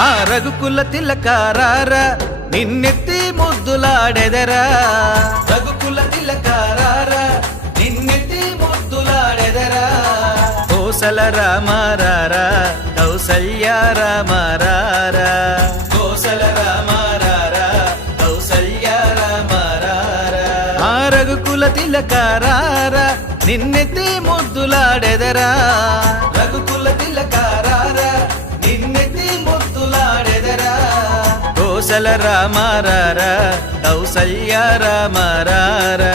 ఆ రఘుకుల తిలకారారా నిన్నెత్తి ముద్దులాడెదరా రఘుకుల తిలకారారా నిన్నెత్తి ముద్దులాడెదరా కోసల రామారారా కౌసల్య రామారారా కోసల రామారారా కౌసల్య రామారారా ఆ రఘుకుల తిలకారారా నిన్నెత్తి ముద్దులాడెదరా రఘుకుల తిలకారారా నిన్నెత్తి ముద్దులాడెదరా కోసల రామారారా కౌసల్య రామారారా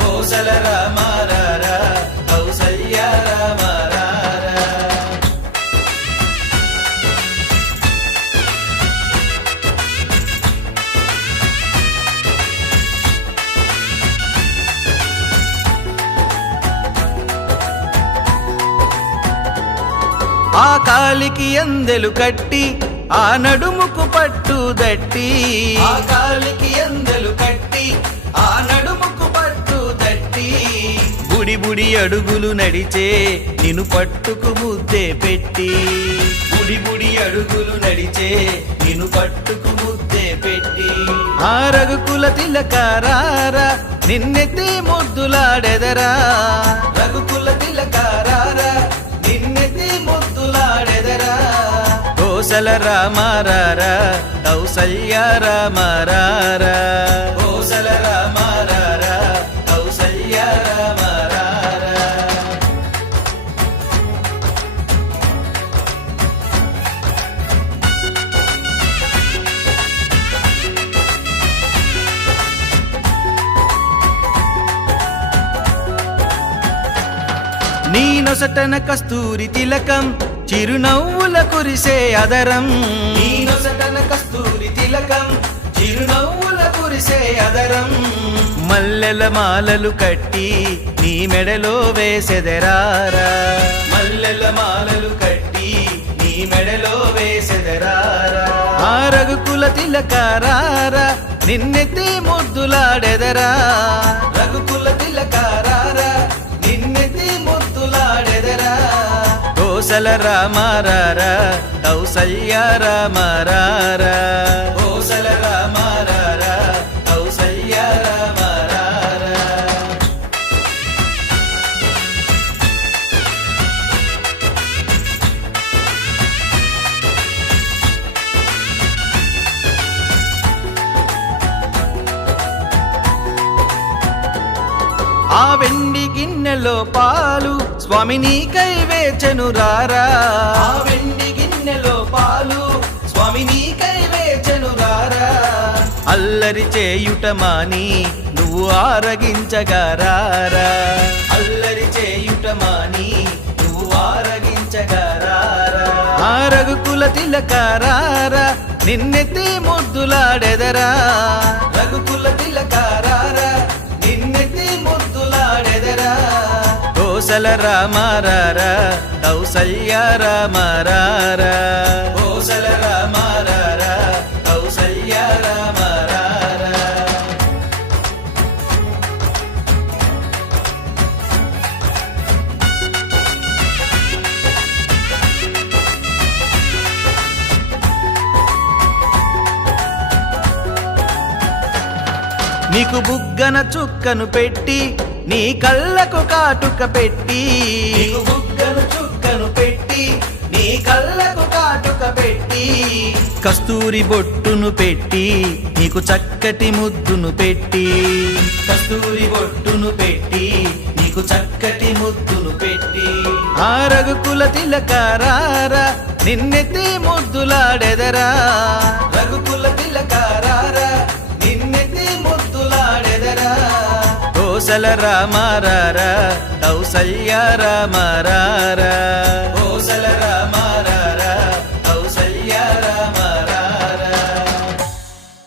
కోసల రామారారా కౌసల్య రామారారా ఆ కాలికి అందెలు కట్టి ఆ నడుముకు పట్టు దట్టి ఆ కాలికి అందెలు కట్టి ఆ నడుముకు పట్టు దట్టి బుడి బుడి అడుగులు నడిచే నిన్ను పట్టుకు ముద్దే పెట్టి బుడి బుడి అడుగులు నడిచే నిన్ను పట్టుకు ముద్దే పెట్టి ఆ రఘుకుల తిలకారారా నిన్నెత్తి ముద్దులాడెదరా రఘుకుల తిలకారారా నిన్నెత్తి ముద్దులాడెదరా కోసల రామారారా కౌసల్య రామారారా కోసల రామారారా కౌసల్య రామారారా నీ నొసటన కస్తూరి తిలకం చిరునవ్వుల కురిసే అదరం నీ నొసటన కస్తూరి తిలకం చిరునవ్వుల కురిసే అదరం మల్లెల మాలలు కట్టి నీ మెడలో వేసెదరారా మల్లెల మాలలు కట్టి నీ మెడలో వేసెదరారా ఆ రఘుకుల తిలకారారా నిన్నెత్తి ముద్దులాడెదరా రఘుకుల తిలకారారా నిన్నెత్తి ముద్దులాడెదరా కోసల రామారారా కౌసల్య రామారారా కోసల రామారారా కౌసల్య రామారారా ఆ వెండి గిన్నెలో పాలు స్వామి నీకై వేచెను రారా ఆ వెండి గిన్నెలో పాలు స్వామి నీకై వేచెను రారా అల్లరి చేయుట మాని నువ్వు ఆరగించగారారా అల్లరి చేయుట మాని నువ్వు ఆరగించగారారా ఆ రఘుకుల తిలకారారా నిన్నెత్తి ముద్దులాడెదరా రఘుకుల తిలకారారా నిన్నెత్తి ముద్దులాడెదరా కోసల రామారారా కౌసల్య రామారారా కోసల రామారారా కౌసల్య రామారారా నీకు బుగ్గన చుక్కను పెట్టి నీ కళ్ళకు కాటుక పెట్టి నీకు బుగ్గను చుక్కను పెట్టి నీ కళ్ళకు కాటుక పెట్టి కస్తూరి బొట్టును పెట్టి నీకు చక్కటి ముద్దును పెట్టి కస్తూరి బొట్టును పెట్టి నీకు చక్కటి ముద్దును పెట్టి ఆ రఘుకుల తిలకారారా నిన్నెత్తి ముద్దులాడెదరా రఘుకుల తిలకారారా నిన్నెత్తి ముద్దులాడెదరా కోసల రామారారా కౌసల్య రామారారా కోసల